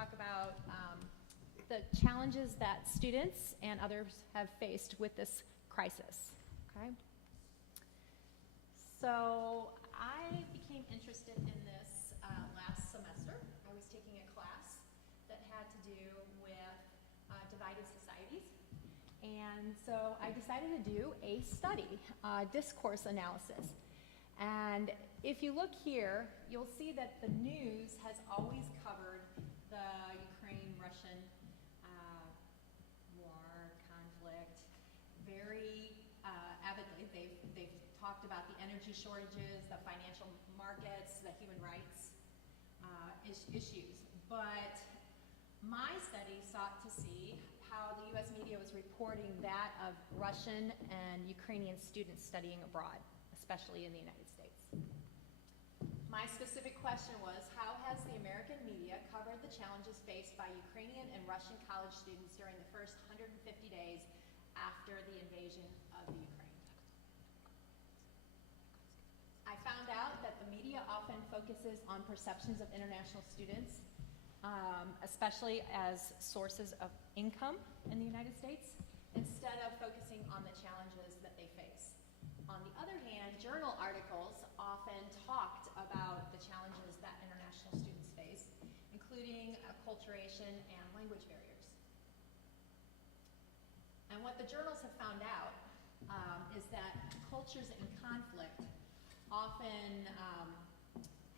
talk about the challenges that students and others have faced with this crisis. Okay? So I became interested in this last semester. I was taking a class that had to do with divided societies. And so I decided to do a study, discourse analysis. And if you look here, you'll see that the news has always covered the Ukraine-Russian war, conflict, very avidly. They've talked about the energy shortages, the financial markets, the human rights issues. But my study sought to see how the U.S. media was reporting that of Russian and Ukrainian students studying abroad, especially in the United States. My specific question was, how has the American media covered the challenges faced by Ukrainian and Russian college students during the first 150 days after the invasion of the Ukraine? I found out that the media often focuses on perceptions of international students, especially as sources of income in the United States, instead of focusing on the challenges that they face. On the other hand, journal articles often talked about the challenges that international students face, including acculturation and language barriers. And what the journals have found out is that cultures in conflict often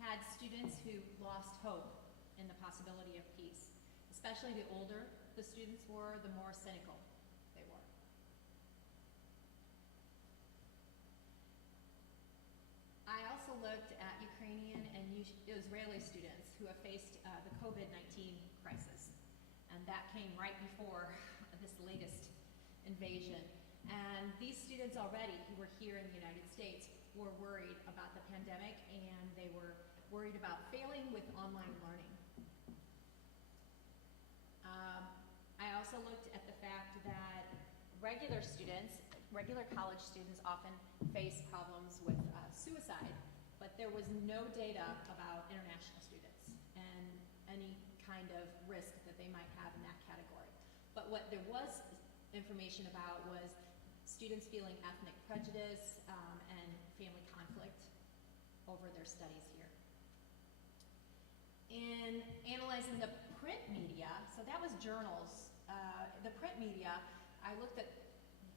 had students who lost hope in the possibility of peace. Especially the older the students were, the more cynical they were. I also looked at Ukrainian and Israeli students who have faced the COVID-19 crisis. And that came right before this latest invasion. And these students already, who were here in the United States, were worried about the pandemic, and they were worried about failing with online learning. I also looked at the fact that regular college students often face problems with suicide, but there was no data about international students and any kind of risk that they might have in that category. But what there was information about was students feeling ethnic prejudice and family conflict over their studies here. In analyzing the print media, so that was journals, the print media, I looked at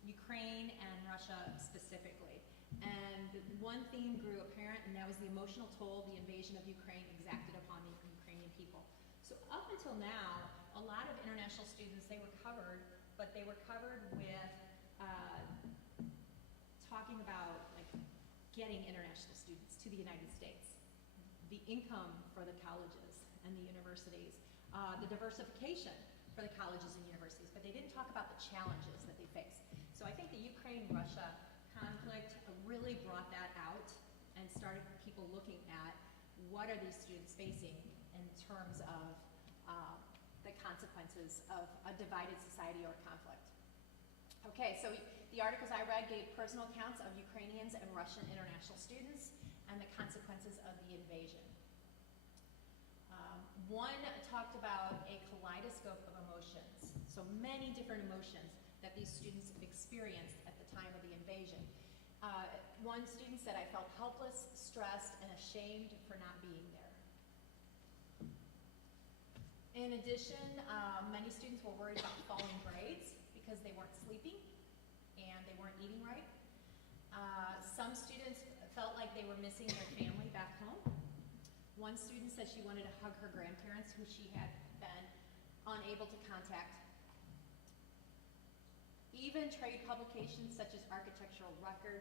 Ukraine and Russia specifically. And one theme grew apparent, and that was the emotional toll the invasion of Ukraine exacted upon the Ukrainian people. So up until now, a lot of international students, they were covered, but they were covered with talking about like getting international students to the United States, the income for the colleges and the universities, the diversification for the colleges and universities, but they didn't talk about the challenges that they face. So I think the Ukraine-Russia conflict really brought that out and started people looking at what are these students facing in terms of the consequences of a divided society or conflict. Okay, so the articles I read gave personal accounts of Ukrainians and Russian international students and the consequences of the invasion. One talked about a kaleidoscope of emotions, so many different emotions that these students experienced at the time of the invasion. One student said, "I felt helpless, stressed, and ashamed for not being there." In addition, many students were worried about falling grades because they weren't sleeping and they weren't eating right. Some students felt like they were missing their family back home. One student said she wanted to hug her grandparents, who she had been unable to contact. Even trade publications such as Architectural Record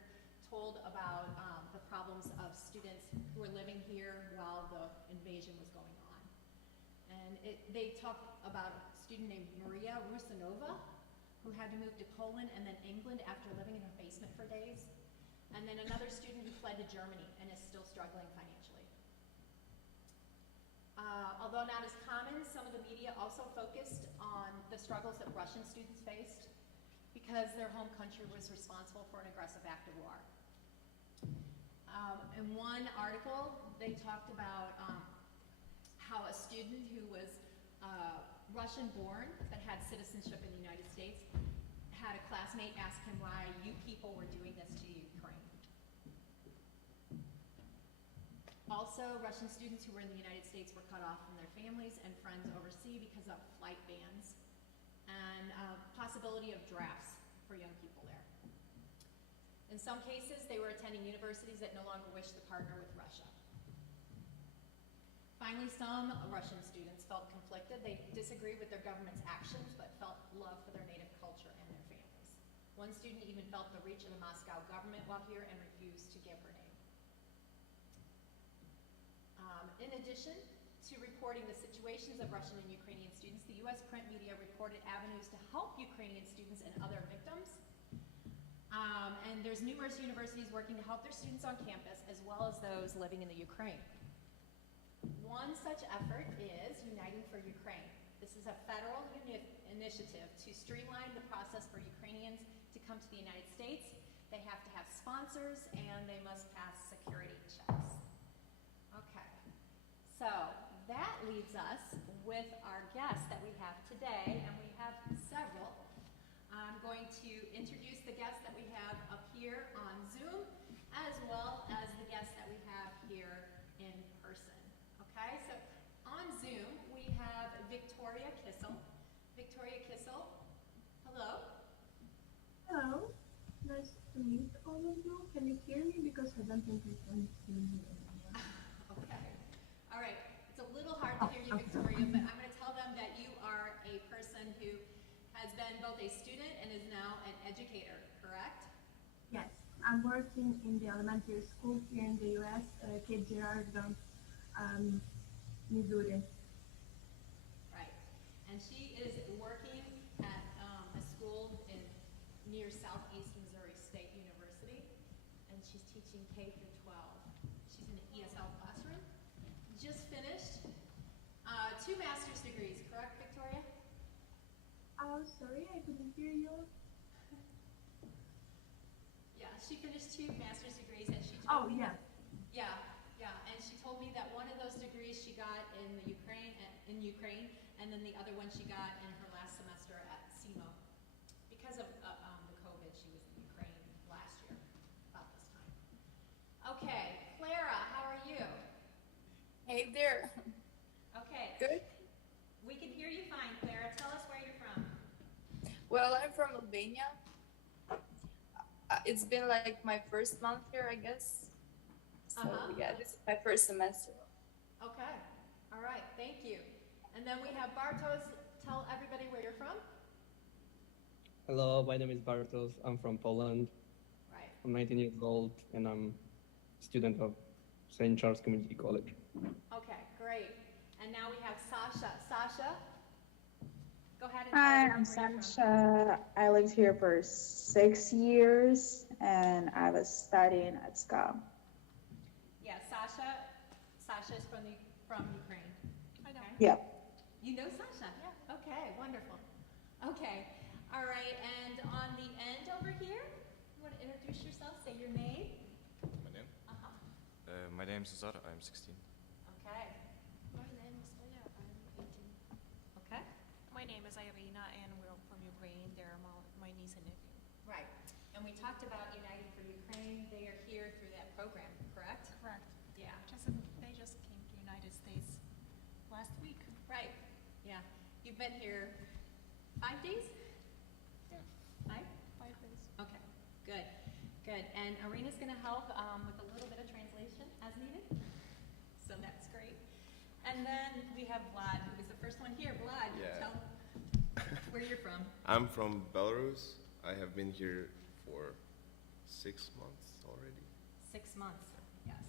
told about the problems of students who were living here while the invasion was going on. And they talked about a student named Maria Rusanova, who had to move to Poland and then England after living in her basement for days. And then another student who fled to Germany and is still struggling financially. Although not as common, some of the media also focused on the struggles that Russian students faced because their home country was responsible for an aggressive act of war. In one article, they talked about how a student who was Russian-born that had citizenship in the United States, had a classmate ask him why you people were doing this to Ukraine. Also, Russian students who were in the United States were cut off from their families and friends overseas because of flight bans and possibility of drafts for young people there. In some cases, they were attending universities that no longer wished to partner with Russia. Finally, some Russian students felt conflicted. They disagreed with their government's actions, but felt love for their native culture and their families. One student even felt the reach of the Moscow government while here and refused to give her name. In addition to reporting the situations of Russian and Ukrainian students, the U.S. print media reported avenues to help Ukrainian students and other victims. And there's numerous universities working to help their students on campus, as well as those living in the Ukraine. One such effort is Uniting for Ukraine. This is a federal initiative to streamline the process for Ukrainians to come to the United States. They have to have sponsors, and they must pass security checks. Okay, so that leaves us with our guests that we have today, and we have several. I'm going to introduce the guests that we have up here on Zoom, as well as the guests that we have here in person. Okay, so on Zoom, we have Victoria Kissel. Victoria Kissel, hello. Hello, nice to meet all of you. Can you hear me? Because I don't think I can hear you anymore. Okay, all right. It's a little hard to hear you, Victoria, but I'm going to tell them that you are a person who has been both a student and is now an educator, correct? Yes, I'm working in the elementary school here in the U.S., Cape Girardeau, Missouri. Right, and she is working at a school near Southeast Missouri State University, and she's teaching K through 12. She's in an ESL classroom. Just finished 2 master's degrees, correct, Victoria? Oh, sorry, I couldn't hear you. Yeah, she finished 2 master's degrees, and she told me, yeah. Yeah, and she told me that one of those degrees she got in the Ukraine, and then the other one she got in her last semester at SEMO. Because of the COVID, she was in Ukraine last year, about this time. Okay, Clara, how are you? Hey there. Okay. Good. We can hear you fine, Clara. Tell us where you're from. Well, I'm from Albania. It's been like my first month here, I guess. So yeah, this is my first semester. Okay. All right. Thank you. And then we have Bartosz. Tell everybody where you're from. Hello, my name is Bartosz. I'm from Poland. Right. I'm 19 years old, and I'm a student of St. Charles Community College. Okay, great. And now we have Sasha. Sasha, go ahead and Hi, tell I'm us where you're from. Sasha. I lived here for 6 years, and I was studying at SCA. Yeah, Sasha. Sasha is from Ukraine. I know. Okay. Yep. You know Sasha? Yeah. Okay, wonderful. Okay. All right, and on the end over here, you want to introduce yourself? Say your name. My name? Uh-huh. My name is Cezar. I'm 16. Okay. My name is Leia. I'm 18. Okay. My name is Irina, and we're from Ukraine. They're my niece and nephew. Right. And we talked about Uniting for Ukraine. They are here through that program, correct? Correct. Yeah. They just came to United States last week. Right. Yeah. You've been here 5 days? Yeah. 5? 5 days. Okay. Good. Good. And Irina's going to help with a little bit of translation as needed. So that's great. And then we have Vlad, who was the first one here. Vlad, Yeah. tell where you're from. I'm from Belarus. I have been here for 6 months already. 6 months. Yes.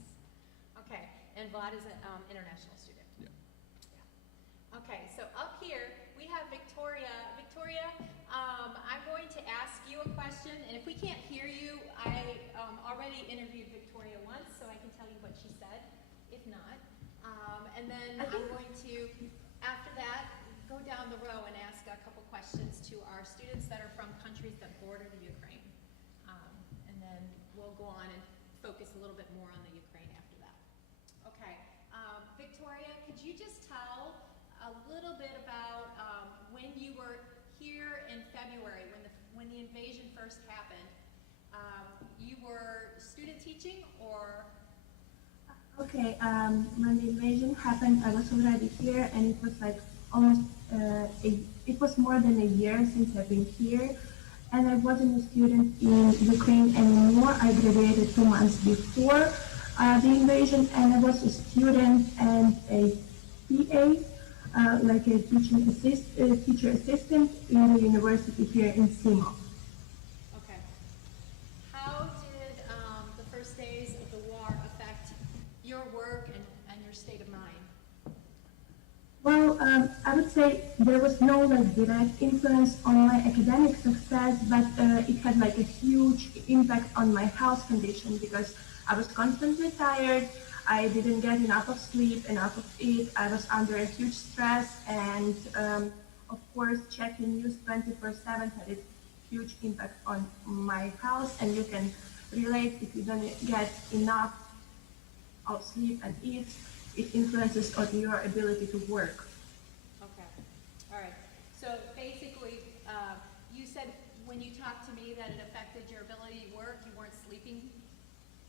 Okay. And Vlad is an international student. Yeah. Yeah. Okay. So up here we have Victoria. Victoria, I'm going to ask you a question, and if we can't hear you, I already interviewed Victoria once, so I can tell you what she said. If not, and then I'm going to, after that, go down the row and ask a couple questions to our students that are from countries that border the Ukraine. And then we'll go on and focus a little bit more on the Ukraine after that. Okay, Victoria, could you just tell a little bit about when you were here in February, when the invasion first happened. You were student teaching or? Okay, when the invasion happened, I was already here, and it was like almost it was more than a year since I've been here, and I wasn't a student in Ukraine anymore. I graduated 2 months before the invasion, and I was a student and a PA, like a teacher assistant in the university here in Simo. Okay. How did the first days of the war affect your work and your state of mind? Well, I would say there was no like direct influence on my academic success, but it had like a huge impact on my health condition because I was constantly tired. I didn't get enough of sleep, enough of eat. I was under a huge stress, and of course, checking news 24/7 had a huge impact on my health. And you can relate if you don't get enough of sleep and eat, it influences on your ability to work. Okay, all right. So basically, you said when you talked to me that it affected your ability to work, you weren't sleeping,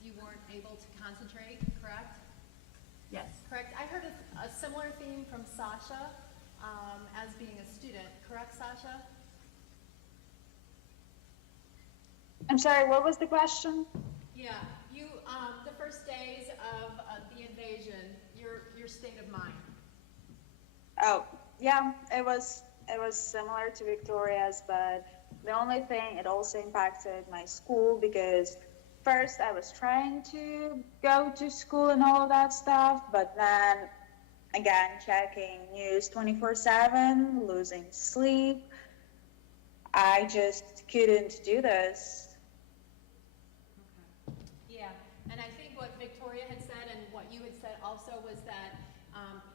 you weren't able to concentrate, correct? Yes. Correct. I heard a similar theme from Sasha as being a student, correct, Sasha? I'm sorry, what was the question? Yeah, you, the first days of the invasion, your state of mind. Oh, yeah, it was similar to Victoria's, but the only thing, it also impacted my school because first I was trying to go to school and all of that stuff, but then again, checking news 24/7, losing sleep. I just couldn't do this. Okay. Yeah, and I think what Victoria had said and what you had said also was that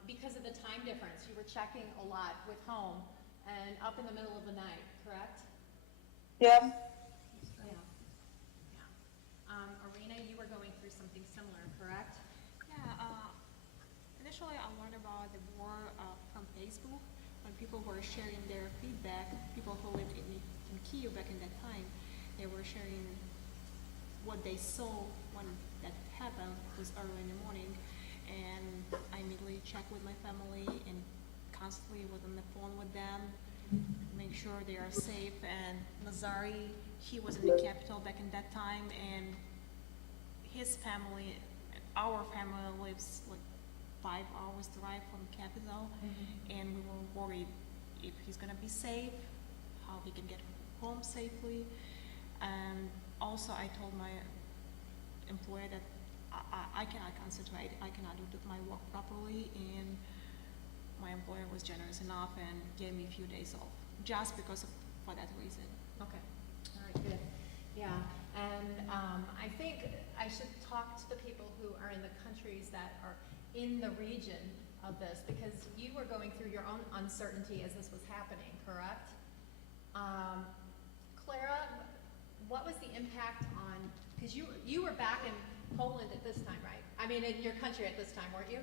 because of the time difference, you were checking a lot with home and up in the middle of the night, correct? Yeah. Yeah. Yeah. Arena, you were going through something similar, correct? Yeah, initially I learned about the war from Facebook when people were sharing their feedback. People who lived in Kyiv back in that time, they were sharing what they saw when that happened. It was early in the morning, and I immediately checked with my family and constantly was on the phone with them, make sure they are safe. And Nazari, he was in the capital back in that time, and his family, our family lives like 5 hours drive from capital, and we were worried if he's gonna be safe, how he can get home safely. And also I told my employer that I cannot concentrate, I cannot do my work properly, and my employer was generous enough and gave me a few days off, just because for that reason. Okay, all right, good. Yeah, and I think I should talk to the people who are in the countries that are in the region of this, because you were going through your own uncertainty as this was happening, correct? Clara, what was the impact on, because you were back in Poland at this time, right? I mean, in your country at this time, weren't you?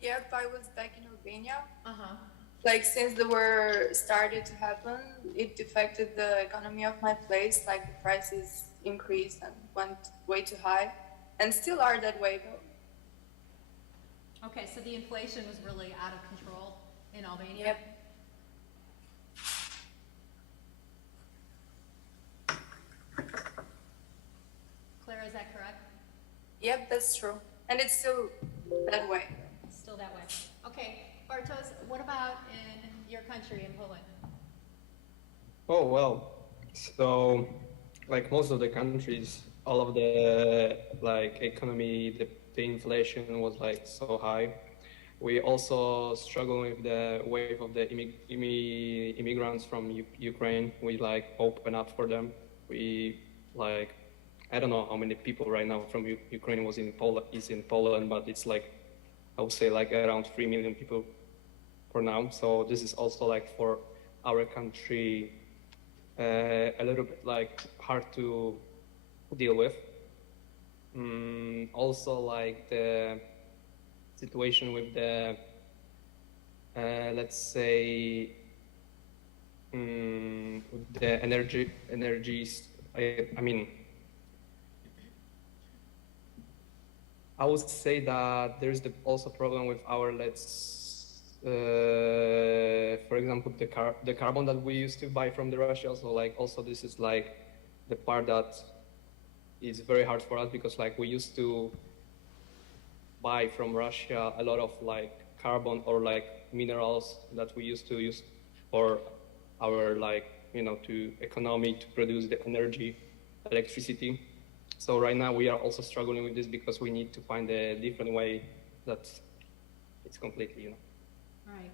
Yep, I was back in Albania. Uh-huh. Like, since the war started to happen, it affected the economy of my place. Like, the prices increased and went way too high, and still are that way though. Okay, so the inflation was really out of control in Albania? Yep. Clara, is that correct? Yep, that's true. And it's still that way. Still that way. Okay, Bartosz, what about in your country, in Poland? Oh, well, so like most of the countries, all of the like economy, the inflation was like so high. We also struggle with the wave of the immigrants from Ukraine. We like open up for them. We like, I don't know how many people right now from Ukraine is in Poland, but it's like, I would say like around 3 million people for now. So this is also like for our country, a little bit like hard to deal with. Also like the situation with the let's say, the energies. I mean, I would say that there's also problem with our, for example, the carbon that we used to buy from the Russia. So like also this is like the part that is very hard for us, because like we used to buy from Russia a lot of like carbon or like minerals that we used to use for our like, to economy to produce the energy, electricity. So right now we are also struggling with this because we need to find a different way that it's completely, Right,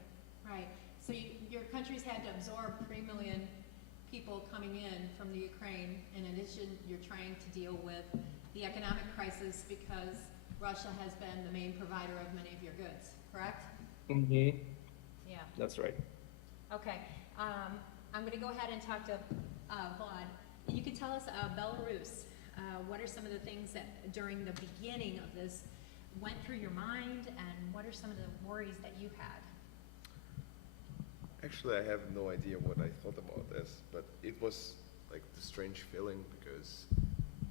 right. So your country's had to absorb 3 million people coming in from the Ukraine. In addition, you're trying to deal with the economic crisis because Russia has been the main provider of many of your goods, correct? Mm-hmm. Yeah. That's right. Okay. I'm going to go ahead and talk to Vlad. You can tell us Belarus. What are some of the things that during the beginning of this went through your mind, and what are some of the worries that you had? Actually, I have no idea what I thought about this, but it was like the strange feeling because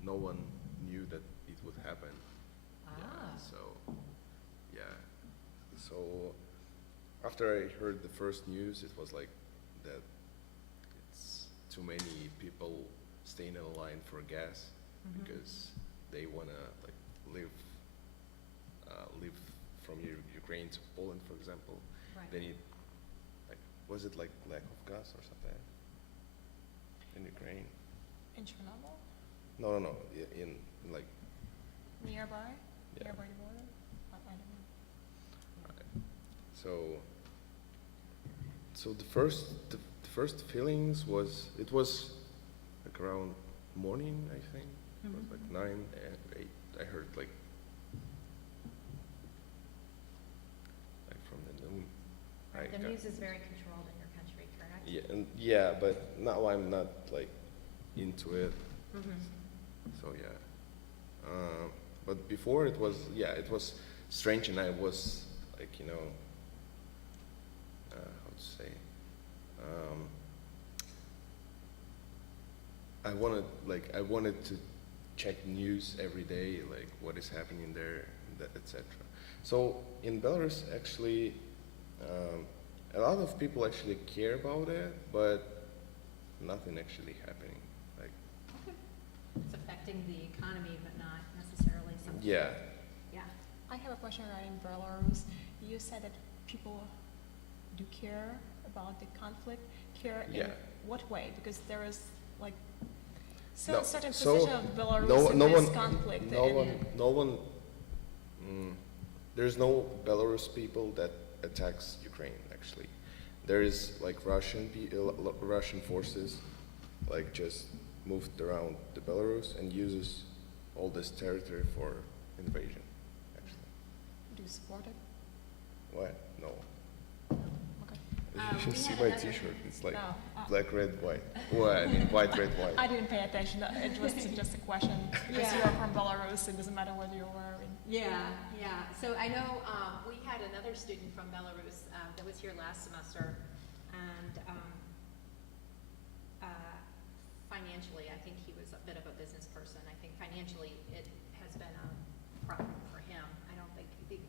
no one knew that it would happen. So after I heard the first news, it was like that it's too many people staying in a line for gas because they wanna like live from Ukraine to Poland, for example. Right. They need, like, was it like lack of gas or something in Ukraine? In Chernobyl? No, in like, Nearby? Yeah. Nearby the border? I don't know. so the first feelings was, it was like around morning, I think. It was like 9 and 8. I heard like from the noon. Right. The news is very controlled in your country, correct? Yeah, but now I'm not like into it. So yeah. But before it was strange, and I was like, how to say, I wanted to check news every day, like what is happening there, etc. So in Belarus, actually, a lot of people actually care about it, but nothing actually happening. Like, It's affecting the economy, but not necessarily something. yeah. Yeah. I have a question regarding Belarus. You said that people do care about the conflict. Care in Yeah. what way? Because there is like No, certain so position of Belarus no in this conflict. no one. There's no Belarus people that attacks Ukraine. Actually, there is like Russian forces, like just moved around the Belarus and uses all this territory for invasion. Actually, Do you support it? what? No. Okay. You should we see had my another- T-shirt. It's like No. black, red, white. Well, I mean white, red, white. I didn't pay attention. It was just a question. Because Yeah. you're from Belarus, it doesn't matter whether you're wearing. Yeah. So I know we had another student from Belarus that was here last semester, and financially, I think he was a bit of a business person. I think financially it has been a problem for him. I don't think the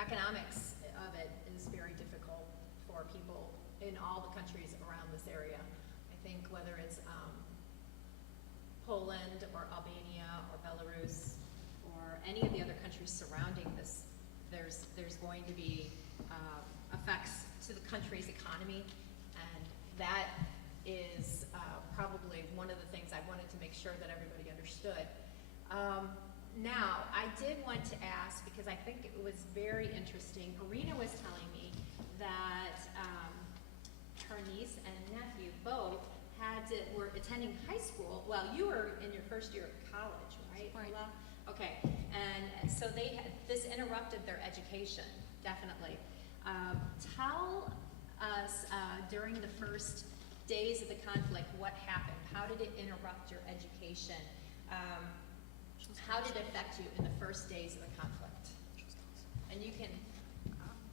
economics of it is very difficult for people in all the countries around this area. I think whether it's Poland or Albania or Belarus or any of the other countries surrounding this, there's going to be effects to the country's economy, and that is probably one of the things I wanted to make sure that everybody understood. Now, I did want to ask, because I think it was very interesting, Irina was telling me that her niece and nephew both were attending high school. Well, you were in your first year of college, right? Right. Ula? Okay, and so this interrupted their education, definitely. Tell us during the first days of the conflict what happened. How did it interrupt your education? How did it affect you in the first days of the conflict? And you can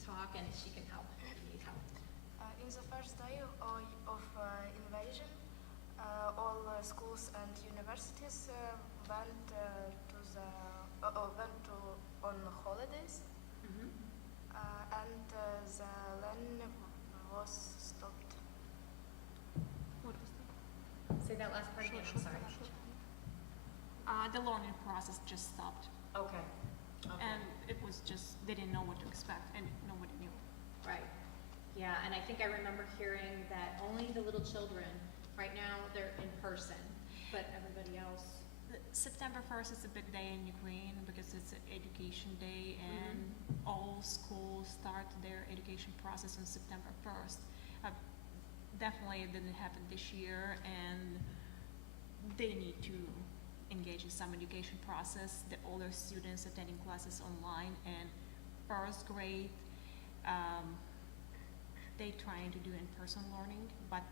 talk, and she can help if you need help. in the first day of invasion, all schools and universities went on holidays, and the learning was stopped. What was that? Say that last part again, I'm sorry. The learning process just stopped. Okay. Okay. And it was just, they didn't know what to expect, and nobody knew. Right. Yeah, and I think I remember hearing that only the little children, right now, they're in person, but everybody else. September 1st is a big day in Ukraine because it's an education day, and all schools start their education process on September 1st. Definitely it didn't happen this year, and they need to engage in some education process. The older students attending classes online, and first grade, they trying to do in-person learning, but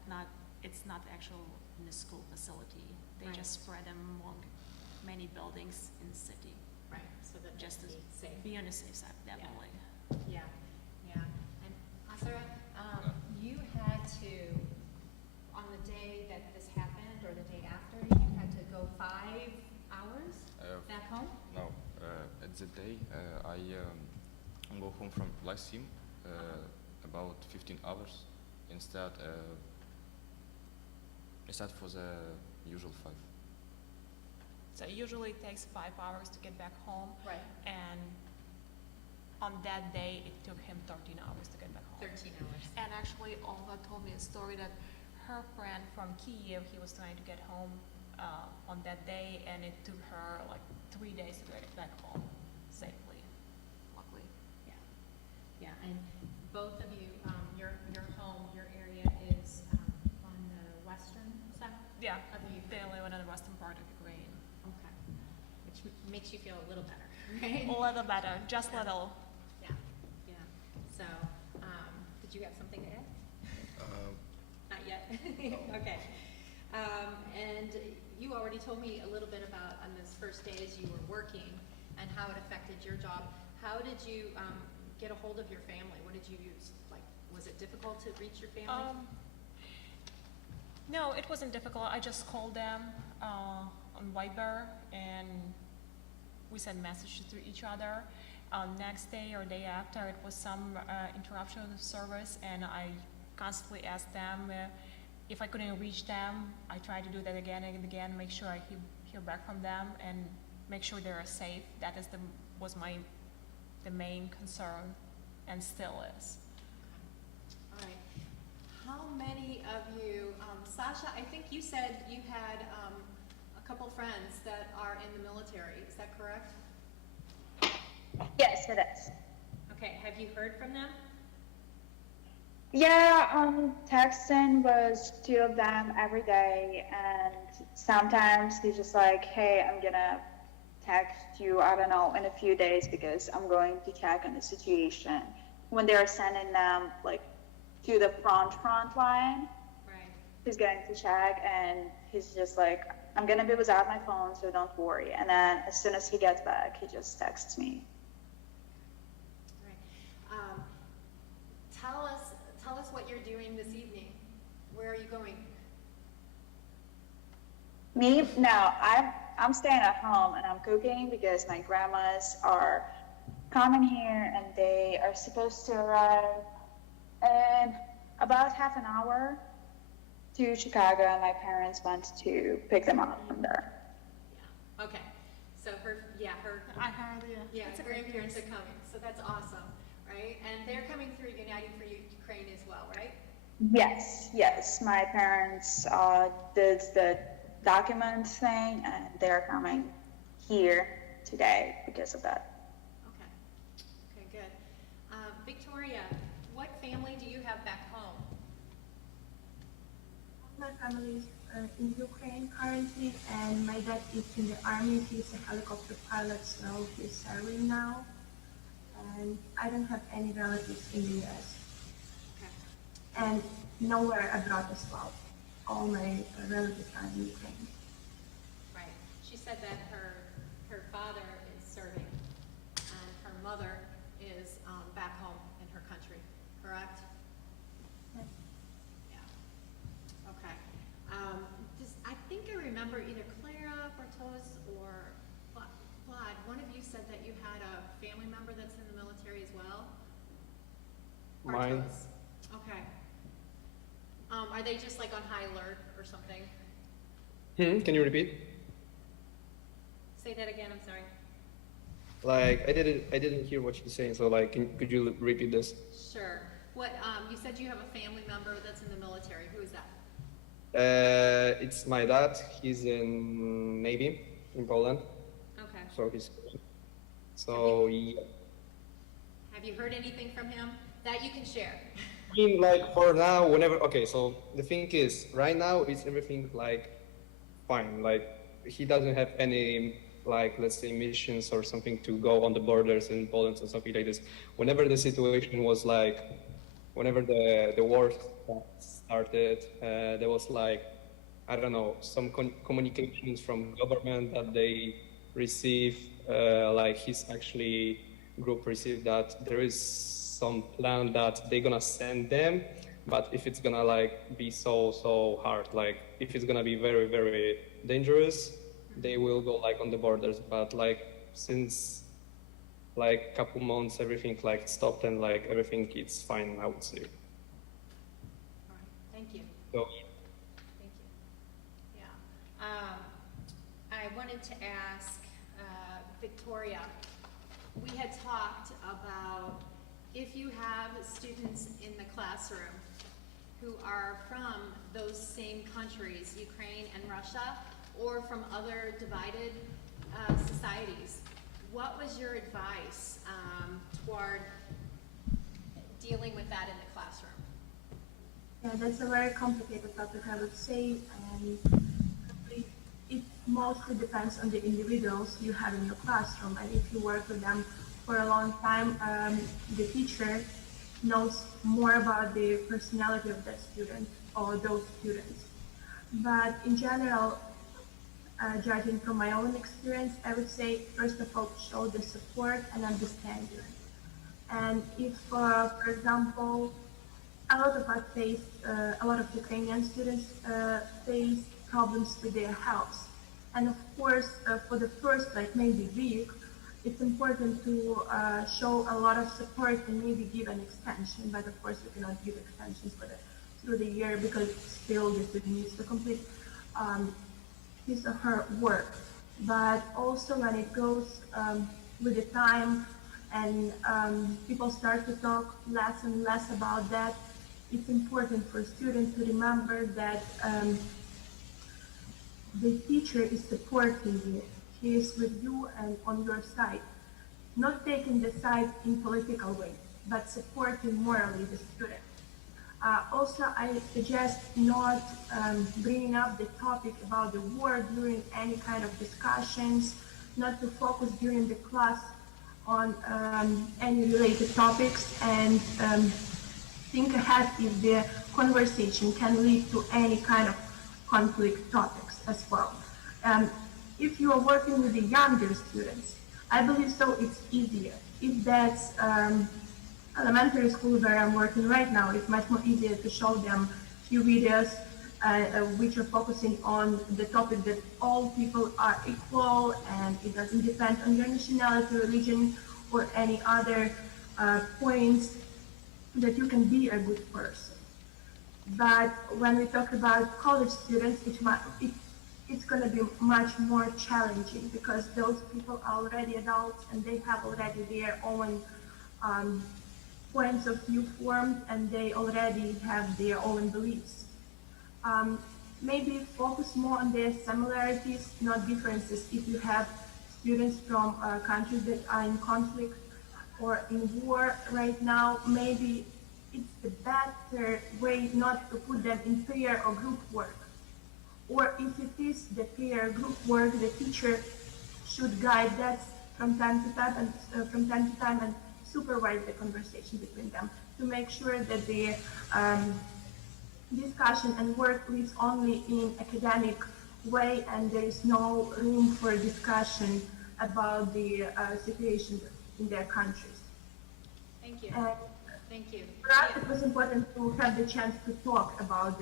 it's not actual in the school facility. They Right. just spread them among many buildings in the city, Right, so that just to they be safe. be on the safe side, definitely. Yeah, yeah. And Asara, you had to, on the day that this happened, or the day after, you had to go 5 hours back home? No, at the day I go home from Lyceum about 15 hours instead for the usual 5. So usually it takes 5 hours to get back home, Right. and on that day it took him 13 hours to get back home. 13 hours. And actually, Olga told me a story that her friend from Kiev, he was trying to get home on that day, and it took her like 3 days to get back home safely, luckily. Yeah, yeah, and both of you, your home, your area is on the western side Yeah, of the they Ukraine. live in the western part of Ukraine. Okay, which makes you feel a little better, right? A little better, just little. Yeah, yeah. So, did you have something to add? Not yet? Okay. And you already told me a little bit about on those first days you were working and how it affected your job. How did you get a hold of your family? What did you use? Like, was it difficult to reach your family? No, it wasn't difficult. I just called them on Viber, and we sent messages to each other. Next day or day after, it was some interruption of service, and I constantly asked them if I couldn't reach them. I tried to do that again and again, make sure I hear back from them, and make sure they're safe. That is was the main concern, and still is. All right. How many of you, Sasha, I think you said you had a couple friends that are in the military. Is that correct? Yes, it is. Okay, have you heard from them? Yeah, texting was 2 of them every day, and sometimes he's just like, hey, I'm gonna text you, I don't know, in a few days because I'm going to check on the situation. When they're sending them like to the front line, Right. he's going to check, and he's just like, I'm gonna be without my phone, so don't worry. And then as soon as he gets back, he just texts me. Right. Tell us what you're doing this evening. Where are you going? Me? No, I'm staying at home and I'm cooking because my grandmas are coming here and they are supposed to arrive in about half an hour to Chicago, and my parents want to pick them up from there. Yeah. Okay. So her I heard, yeah, it's a her great grandparents news. are coming. So that's awesome, right? And they're coming through United for Ukraine as well, right? Yes, my parents did the document thing, and they're coming here today because of that. Okay. Okay, good. Victoria, what family do you have back home? My family is in Ukraine currently, and my dad is in the army. He's a helicopter pilot, so he's serving now. And I don't have any relatives in the US, Okay. and nowhere abroad as well. All my relatives are in Ukraine. Right. She said that her father is serving and her mother is back home in her country, correct? Mine. Quartos. Okay. Are they just like on high alert or something? Can you repeat? Say that again, I'm sorry. Like I didn't hear what you're saying. So like, could you repeat this? Sure. What, you said you have a family member that's in the military. Who is that? It's my dad. He's in Navy in Poland. Okay. So he's. So yeah. Have you heard anything from him that you can share? I mean, like for now, whenever. Okay, so the thing is, right now it's everything like fine. Like he doesn't have any like let's say missions or something to go on the borders in Poland or something like this. Whenever the situation was like, whenever the war started, there was like I don't know some communications from government that they receive. Like his actually group received that there is some plan that they're gonna send them, but if it's gonna like be so hard, like if it's gonna be very dangerous, they will go like on the borders. But like since like couple months everything like stopped and like everything is fine, I would say. All right, thank you. So Thank you. Yeah. I wanted to ask Victoria, we had talked about if you have students in the classroom who are from those same countries, Ukraine and Russia, or from other divided societies, what was your advice toward dealing with that in the classroom? Yeah, that's a very complicated topic, I would say, and it mostly depends on the individuals you have in your classroom, and if you work with them for a long time, the teacher knows more about the personality of that student or those students. But in general, judging from my own experience, I would say, first of all, show the support and understanding. And if, for example, a lot of us face, a lot of Ukrainian students face problems with their health. And of course, for the first, like maybe week, it's important to show a lot of support and maybe give an extension. But of course, you cannot give extensions through the year because still the student needs to complete his or her work. But also when it goes with the time and people start to talk less and less about that, it's important for students to remember that the teacher is supporting you. He is with you and on your side, not taking the side in political way, but supporting morally the student. Also, I suggest not bringing up the topic about the war during any kind of discussions, not to focus during the class on any related topics, and think ahead if the conversation can lead to any kind of conflict topics as well. If you are working with the younger students, I believe so it's easier. If that's elementary school where I'm working right now, it's much more easier to show them few videos which are focusing on the topic that all people are equal and it doesn't depend on your nationality, religion, or any other points that you can be a good person. But when we talk about college students, it's going to be much more challenging because those people are already adults and they have already their own points of view formed and they already have their own beliefs. Maybe focus more on their similarities, not differences. If you have students from countries that are in conflict or in war right now, maybe it's the better way not to put them in pair or group work. Or if it is the pair group work, the teacher should guide that from time to time and supervise the conversation between them to make sure that the discussion and work leads only in academic way and there is no room for discussion about the situation in their countries. Thank you. Thank you. For us, it was important to have the chance to talk about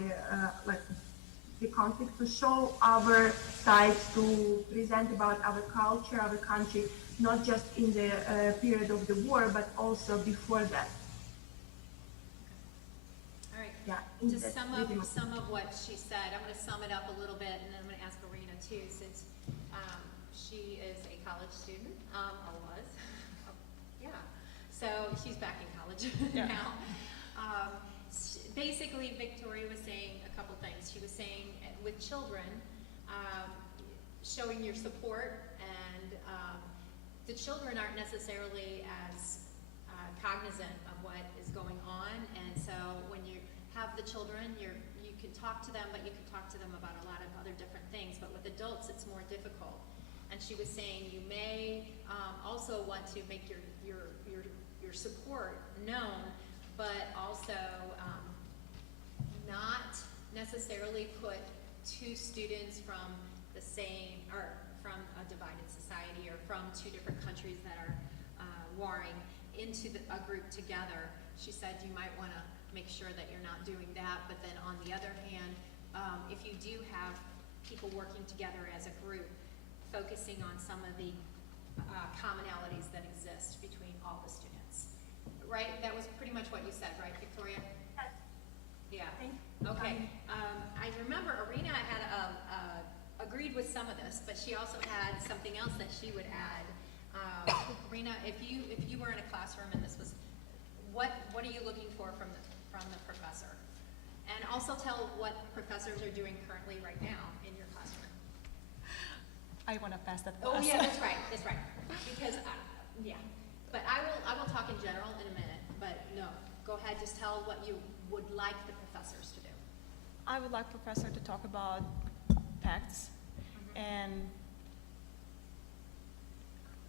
the conflict, to show our sides, to present about our culture, our country, not just in the period of the war, but also before that. yeah. To that's sum pretty up much- some of what she said, I'm going to sum it up a little bit, and then I'm going to ask Arena too, since she is a college student, or was. Yeah. So she's back in college now. Basically, Victoria was saying a couple things. She was saying with children, showing your support, and the children aren't necessarily as cognizant of what is going on, and so when you have the children, you can talk to them, but you can talk to them about a lot of other different things. But with adults, it's more difficult. And she was saying you may also want to make your support known, but also not necessarily put two students from the same, or from a divided society, or from two different countries that are warring into a group together. She said you might want to make sure that you're not doing that, but then on the other hand, if you do have people working together as a group, focusing on some of the commonalities that exist between all the students. Right? That was pretty much what you said, right, Victoria? Yeah. Okay. I remember Arena had agreed with some of this, but she also had something else that she would add. Arena, if you were in a classroom and this was, what are you looking for from the professor? And also tell what professors are doing currently right now in your classroom. I want to pass that. Oh yeah, that's right. That's right. Because yeah, but I will talk in general in a minute. But no, go ahead. Just tell what you would like the professors to do. I would like professor to talk about facts and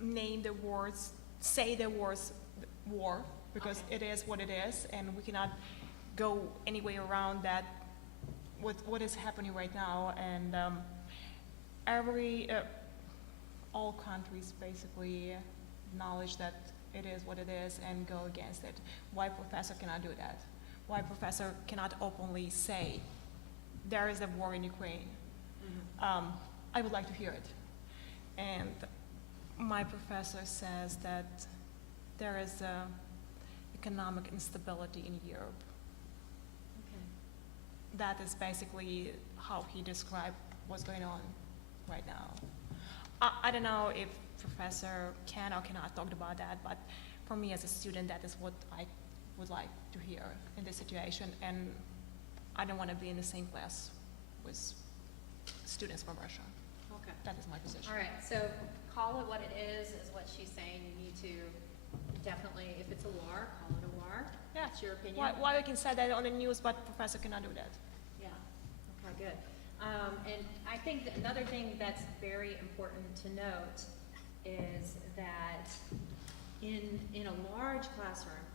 name the words, say the words war, because it is what it is, and we cannot go any way around that with what is happening right now. And all countries basically acknowledge that it is what it is and go against it. Why professor cannot do that? Why professor cannot openly say there is a war in Ukraine? I would like to hear it. And my professor says that there is economic instability in Europe. Okay. That is basically how he described what's going on right now. I don't know if professor can or cannot talk about that, but for me as a student, that is what I would like to hear in this situation, and I don't want to be in the same class with students from Russia. Okay. That is my position. All right. So call it what it is what she's saying. You need to definitely, if it's a war, call it a war. Yeah. That's your opinion. Why we can say that on the news, but professor cannot do that? Yeah. Okay. Good. And I think that another thing that's very important to note is that in a large classroom,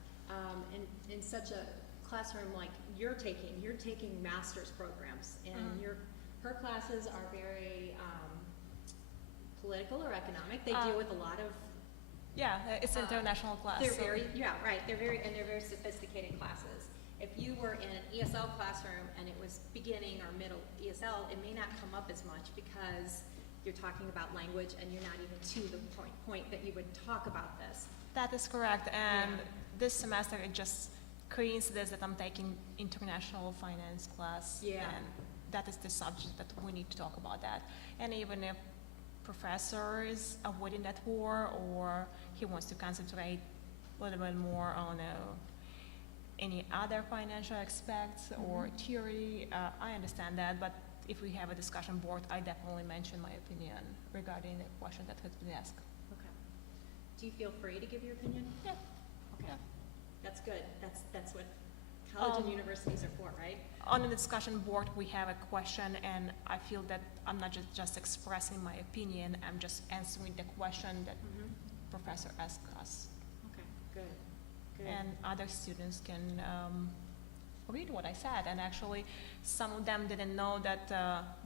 in such a classroom like you're taking master's programs, and her classes are very political or economic. They deal with a lot of. Yeah, it's an international class. They're so- very, yeah, right. They're very sophisticated classes. If you were in an ESL classroom and it was beginning or middle ESL, it may not come up as much because you're talking about language and you're not even to the point that you would talk about this. That is correct. And Yeah. this semester it just coincidence that I'm taking international finance class. Yeah. And that is the subject that we need to talk about that. And even if professor is avoiding that war, or he wants to concentrate a little bit more on any other financial aspects or theory, I understand that. But if we have a discussion board, I definitely mention my opinion regarding the question that has been asked. Okay. Do you feel free to give your opinion? Yeah. Okay. Yeah. That's good. That's what college and universities are for, right? On the discussion board, we have a question, and I feel that I'm not just expressing my opinion, I'm just answering the question that professor asked us. Okay. Good. Good. And other students can read what I said, and actually some of them didn't know that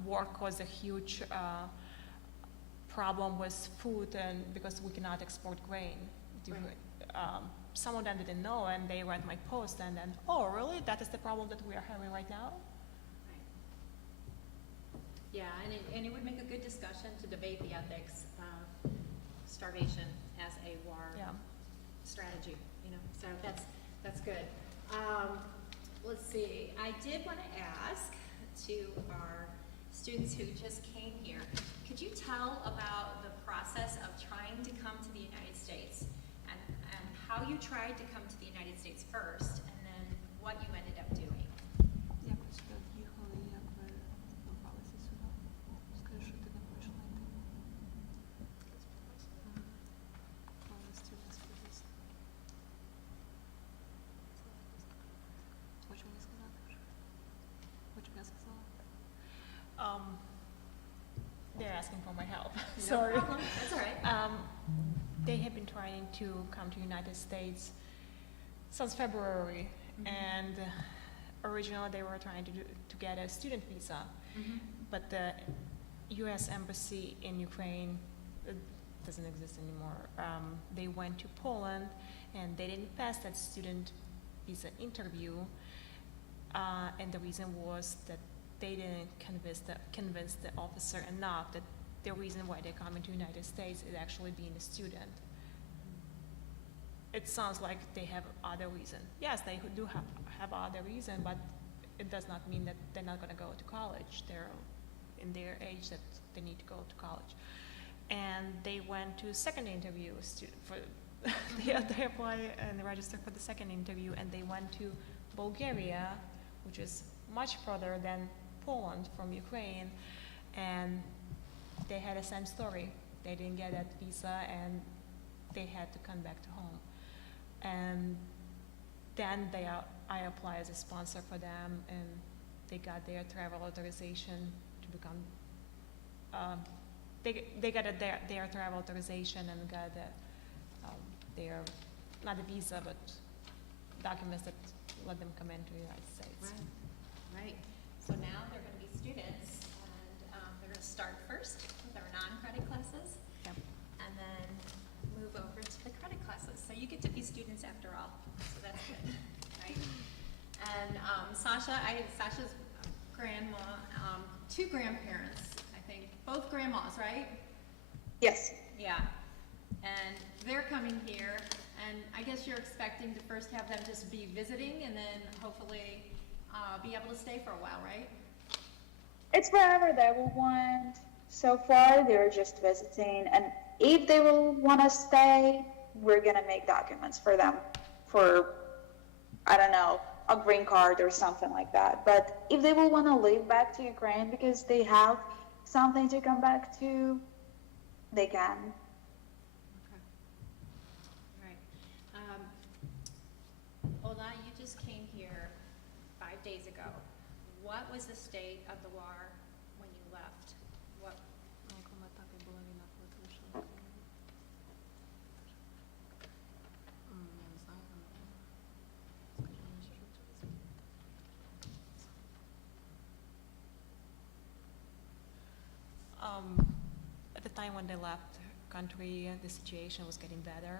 work was a huge problem with food, and because we cannot export grain. Right. Some of them didn't know, and they read my post, and then, oh, really? That is the problem that we are having right now? Right. Yeah, and it would make a good discussion to debate the ethics of starvation as a war Yeah. strategy, you know, so that's good. let's see, I did want to ask to our students who just came here, could you tell about the process of trying to come to the United States and how you tried to come to the United States first and then what you ended up doing? Як ви сюди в'їхали, як ви добралися сюди? Скажи, що ти не пройшла інтерв'ю. Хочу мені сказати вже. Хочу б я сказала. They're asking for my help. Sorry. No problem. That's all right. They have been trying to come to United States since February, and originally they were trying to get a student visa, but the U.S. embassy in Ukraine doesn't exist anymore. They went to Poland, and they didn't pass that student visa interview, and the reason was that they didn't convince the officer enough that the reason why they're coming to the United States is actually being a student. It sounds like they have other reason. Yes, they do have other reason, but it does not mean that they're not going to go to college. They're in their age that they need to go to college. And they went to second interview for they apply and register for the second interview, and they went to Bulgaria, which is much further than Poland from Ukraine, and they had a same story. They didn't get that visa, and they had to come back to home. And then I applied as a sponsor for them, and they got their travel authorization to become. They got their travel authorization and got their not a visa but documents that let them come into the United States. Right. So now they're going to be students, and they're going to start first with our non-credit classes, Yep. and then move over to the credit classes. So you get to be students after all. So that's good, right? And Sasha's grandma, two grandparents, I think, both grandmas, right? Yes. Yeah. And they're coming here, and I guess you're expecting to first have them just be visiting, and then hopefully be able to stay for a while, right? It's wherever they will want. So far, they're just visiting, and if they will want to stay, we're gonna make documents for them for, I don't know, a green card or something like that. But if they will want to leave back to Ukraine because they have something to come back to, they can. Okay. All right. Ola, you just came here 5 days ago. What was the state of the war when you left? What? На якому етапі була війна, коли ти вийшла в Україну? Я не знаю. Скажи мені, що це. At the time when they left the country, the situation was getting better.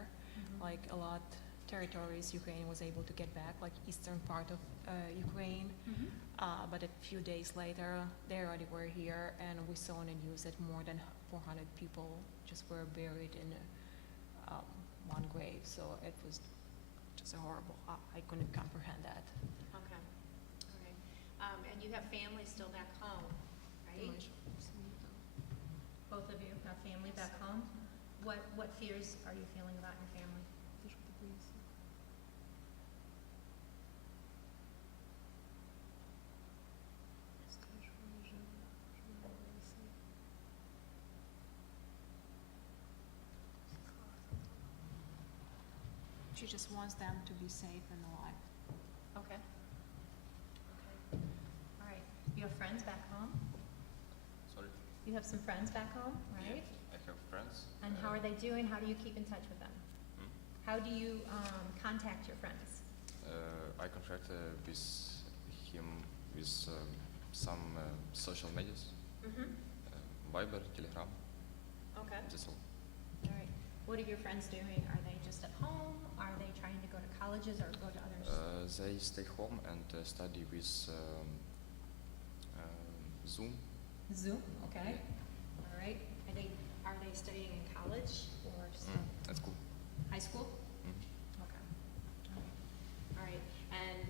Like a lot territories Ukraine was able to get back, like eastern part of Ukraine. But a few days later, they already were here, and we saw on the news that more than 400 people just were buried in one grave. So it was just a horrible. I couldn't comprehend that. Okay. All right. And you have family still back home, right? Both of you have family back home. What fears are you feeling about your family? She just wants them to be safe and alive. Okay. Okay. All right. You have friends back home? Sorry. You have some friends back home, right? Yeah, I have friends. And how are they doing? How do you keep in touch with them? How do you contact your friends? I contract with him with some social medias, Viber, Telegram, Okay. that's all. All right. What are your friends doing? Are they just at home? Are they trying to go to colleges or go to others? They stay home and study with Zoom. Zoom. Okay. All right. Are they studying in college or That's cool. high school? Mm. Okay. All right. And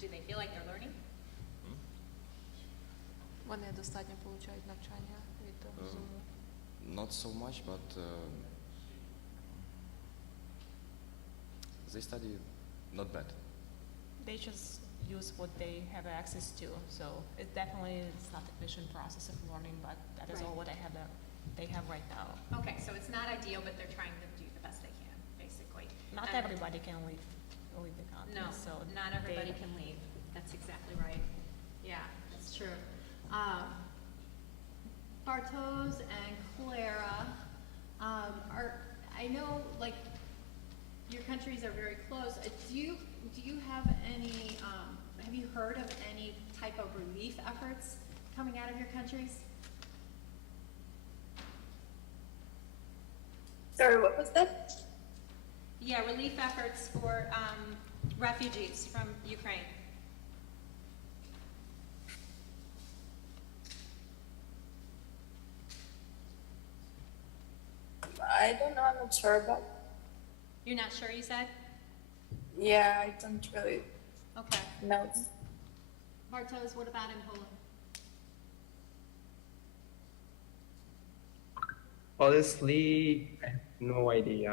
Do they feel like they're learning? Вони достатньо получають навчання від Zoom? Not so much, but they study not bad. They just use what they have access to. So it definitely is not the efficient process of learning, but that is all what they have right now. Okay, so it's not ideal, but they're trying to do the best they can, basically. Not And- everybody can leave the country. No, so not everybody they- can leave. That's exactly right. Yeah, that's true. Bartos and Clara, I know, like, your countries are very close. Do you have any, have you heard of any type of relief efforts coming out of your countries? Sorry, what was that? Yeah, relief efforts for refugees from Ukraine. I don't know, I'm not sure about. You're not sure, you said? Yeah, I don't really Okay. know. Bartos, what about in Poland? Honestly, no idea.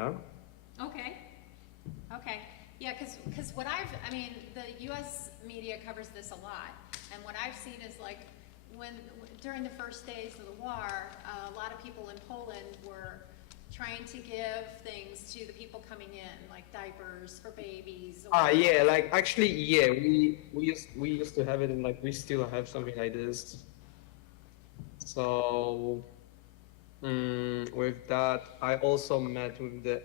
Okay. Okay. Yeah, because what I mean, the U.S. media covers this a lot, and what I've seen is like during the first days of the war, a lot of people in Poland were trying to give things to the people coming in, like diapers for babies. Yeah, like actually, yeah, we used to have it, and like we still have something like this. So with that, I also met with the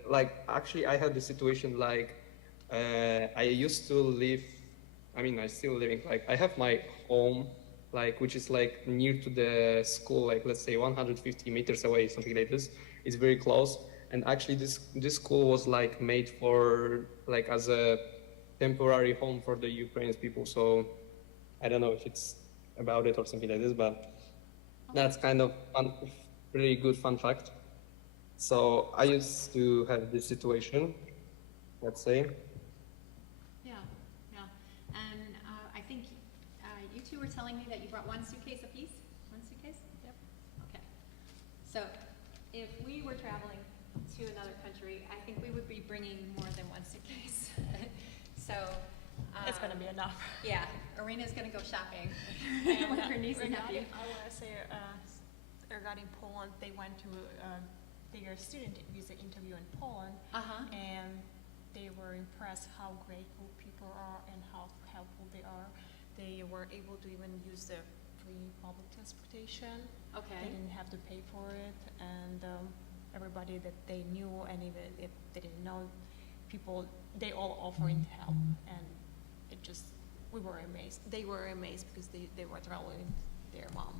actually I had the situation like I used to live. I mean, I still living I have my home which is near to the school, let's say 150 meters away, something like this. It's very close, and actually this school was made for as a temporary home for the Ukrainian people. So I don't know if it's about it or something like this, but that's kind of really good fun fact. So I used to have this situation, let's say. Yeah, yeah. And I think you two were telling me that you brought one suitcase apiece? One suitcase? Yep. Okay. So if we were traveling to another country, I think we would be bringing more than one suitcase. So It's gonna be enough. yeah, Arena's gonna go shopping And with her niece and nephew. I want to say regarding Poland, they went to their student visa interview in Poland, and they were impressed how grateful people are and how helpful they are. They were able to even use the free public transportation. Okay. They didn't have to pay for it, and everybody that they knew, and even if they didn't know, people, they all offering help, and it just, we were amazed. They were amazed because they were traveling with their mom.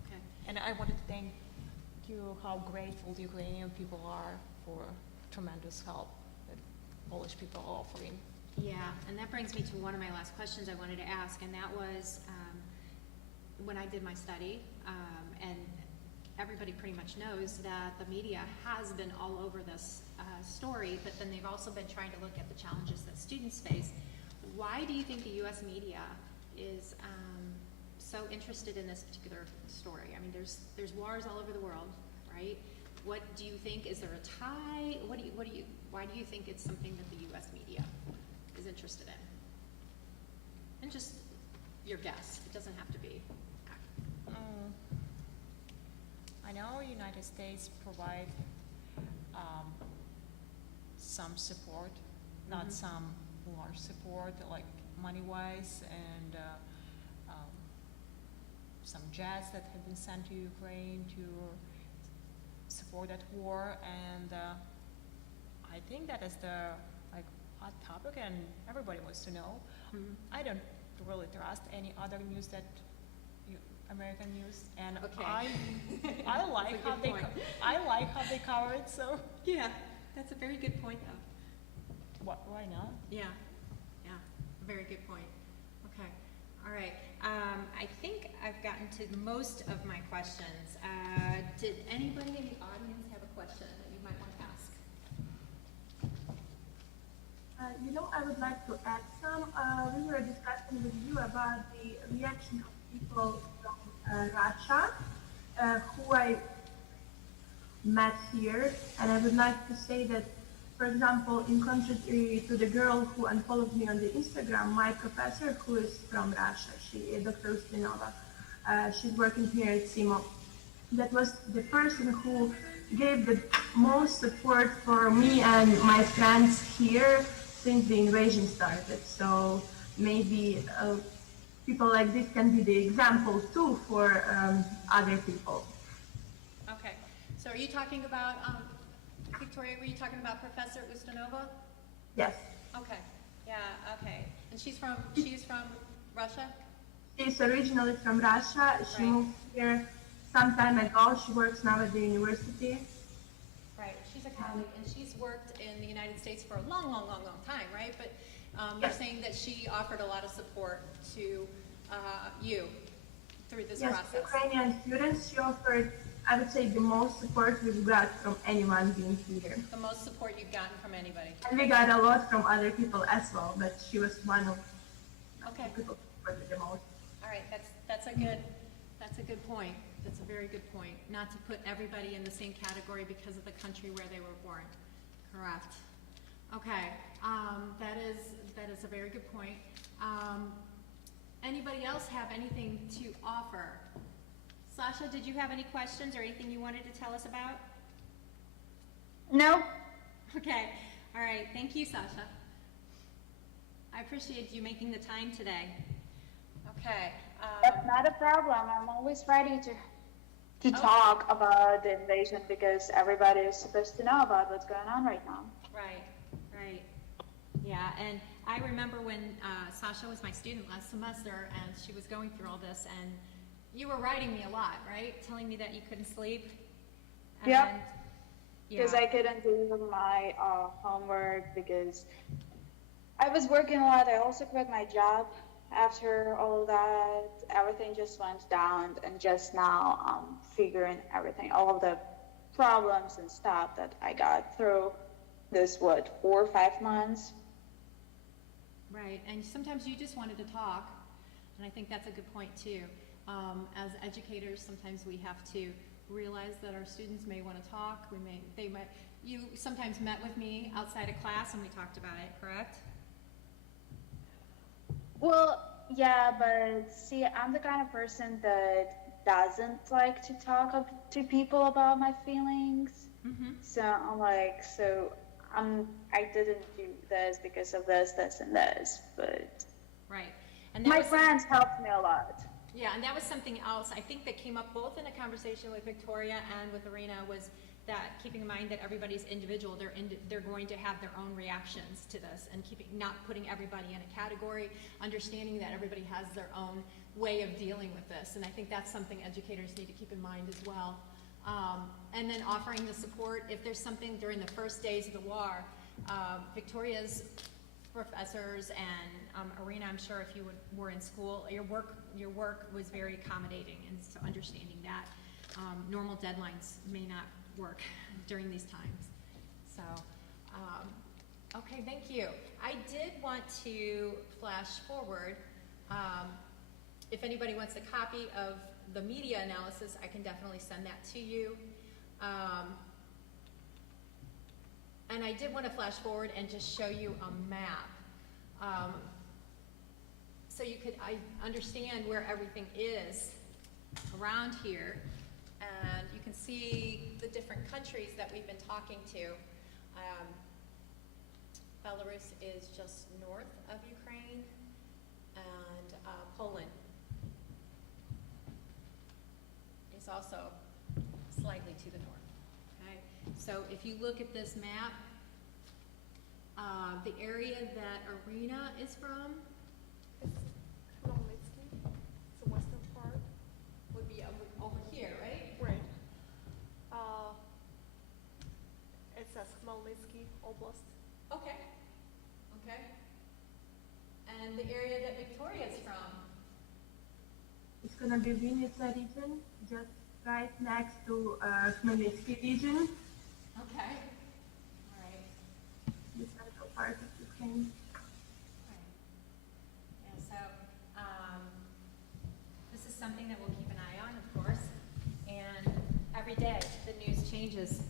Okay. And I wanted to thank you how grateful the Ukrainian people are for tremendous help that Polish people are offering. Yeah, and that brings me to one of my last questions I wanted to ask, and that was when I did my study, and everybody pretty much knows that the media has been all over this story, but then they've also been trying to look at the challenges that students face. Why do you think the U.S. media is so interested in this particular story? I mean, there's wars all over the world, right? What do you think? Is there a tie? Why do you think it's something that the U.S. media is interested in? And just your guess. It doesn't have to be. I know United States provide some support, not some large support, like money-wise, and some jets that have been sent to Ukraine to support that war, and I think that is the hot topic, and everybody wants to know. I don't really trust any other news that American news, and Okay. I like how they cover it. So Yeah, that's a very good point, though. why not? Yeah, yeah, very good point. Okay, all right. I think I've gotten to most of my questions. Did anybody in the audience have a question that you might want to ask? I would like to add some. We were discussing with you about the reaction of people from Russia who I met here, and I would like to say that, for example, in contrary to the girl who unfollowed me on the Instagram, my professor, who is from Russia, Dr. Ustinova, she's working here at SIMO. That was the person who gave the most support for me and my friends here since the invasion started. So maybe people like this can be the example too for other people. Okay, so are you talking about, Victoria, were you talking about Professor Ustinova? Yes. Okay, yeah, okay. And she's from Russia? She's originally from Russia. She Right. moved here some time ago. She works now at the university. Right, she's a colleague, and she's worked in the United States for a long, long, long, long time, right? But you're Yes. saying that she offered a lot of support to you through this Yes, process. Ukrainian students, she offered, I would say, the most support we've got from anyone being here. The most support you've gotten from anybody. And we got a lot from other people as well, but she was one of Okay. the people who supported the most. All right, that's a good point. That's a very good point. Not to put everybody in the same category because of the country where they were born. Correct. Okay, that is a very good point. Anybody else have anything to offer? Sasha, did you have any questions or anything you wanted to tell us about? No. Okay, all right, thank you, Sasha. I appreciate you making the time today. Okay. That's not a problem. I'm always ready to talk about the invasion because everybody is supposed to know about what's going on right now. Right, right. Yeah, and I remember when Sasha was my student last semester and she was going through all this, and you were writing me a lot, right? Telling me that you couldn't sleep. And, Yep. yeah. Because I couldn't do my homework because I was working a lot. I also quit my job after all that. Everything just went down, and just now I'm figuring everything, all of the problems and stuff that I got through this, 4 or 5 months. Right, and sometimes you just wanted to talk, and I think that's a good point too. As educators, sometimes we have to realize that our students may want to talk. You sometimes met with me outside of class and we talked about it, correct? Well, yeah, but see, I'm the kind of person that doesn't like to talk to people about my feelings. Mm-hmm. So I'm like, I didn't do this because of this, and this, but Right. And that my was friends helped me a lot. Yeah, and that was something else I think that came up both in a conversation with Victoria and with Irina, was that keeping in mind that everybody's individual, they're going to have their own reactions to this, and not putting everybody in a category, understanding that everybody has their own way of dealing with this, and I think that's something educators need to keep in mind as well. And then offering the support if there's something during the first days of the war. Victoria's professors and Irina, I'm sure if you were in school, your work was very accommodating, and so understanding that normal deadlines may not work during these times. So, okay, thank you. I did want to flash forward. If anybody wants a copy of the media analysis, I can definitely send that to you. And I did want to flash forward and just show you a map. So you could understand where everything is around here. And you can see the different countries that we've been talking to. Belarus is just north of Ukraine, and Poland is also slightly to the north. Okay? So if you look at this map, the area that Irina is from It's the western part. would be over here, right? Right. It says Khmelnytsky Oblast. Okay. Okay. And the area that Victoria's from? It's gonna be Vinnytsia region, just right next to Khmelnytsky region, Okay. All right. the central part of Ukraine. came. Right. Yeah, so, this is something that we'll keep an eye on, of course, and every day the news changes.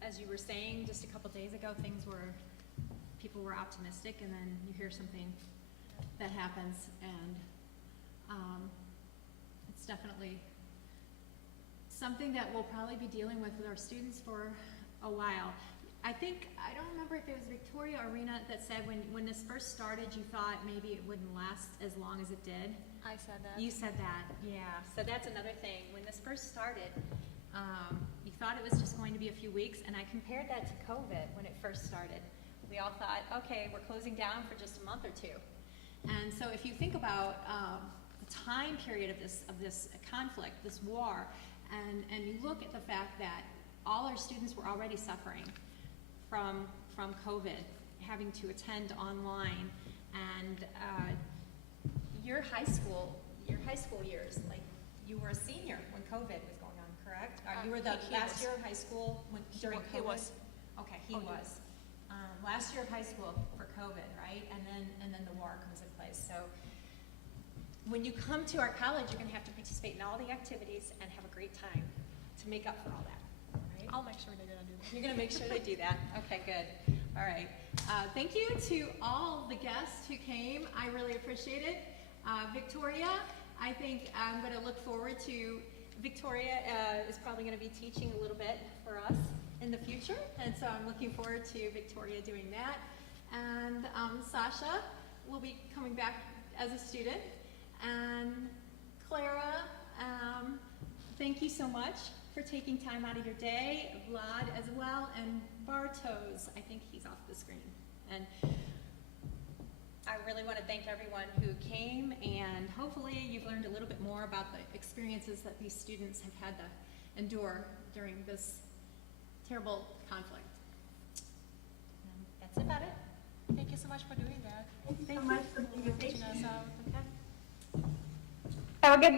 As you were saying just a couple days ago, people were optimistic, and then you hear something that happens, and it's definitely something that we'll probably be dealing with our students for a while. I don't remember if it was Victoria or Rena that said when this first started, you thought maybe it wouldn't last as long as it did. I said that. You said that, yeah. So that's another thing. When this first started, you thought it was just going to be a few weeks, and I compared that to COVID when it first started. We all thought, okay, we're closing down for just a month or two. And so if you think about the time period of this conflict, this war, and you look at the fact that all our students were already suffering from COVID, having to attend online, and your high school years, like you were a senior when COVID was going on, correct? You were the he last was. year of high school during COVID? He was. Okay, he was. Last year of high school for COVID, right? And then the war comes in place. So when you come to our college, you're gonna have to participate in all the activities and have a great time to make up for all that, right? I'll make sure they're gonna do that. You're gonna make sure they do that? Okay, good. All right. Thank you to all the guests who came. I really appreciate it. Victoria, I think I'm gonna look forward to, Victoria is probably gonna be teaching a little bit for us in the future, and so I'm looking forward to Victoria doing that. And Sasha will be coming back as a student. And Clara, thank you so much for taking time out of your day. Vlad as well, and Bartos, I think he's off the screen. And I really want to thank everyone who came, and hopefully you've learned a little bit more about the experiences that these students have had to endure during this terrible conflict. And that's about it. Thank you so much for doing that. Thank you so much for being a Teaching us out. Have a good day.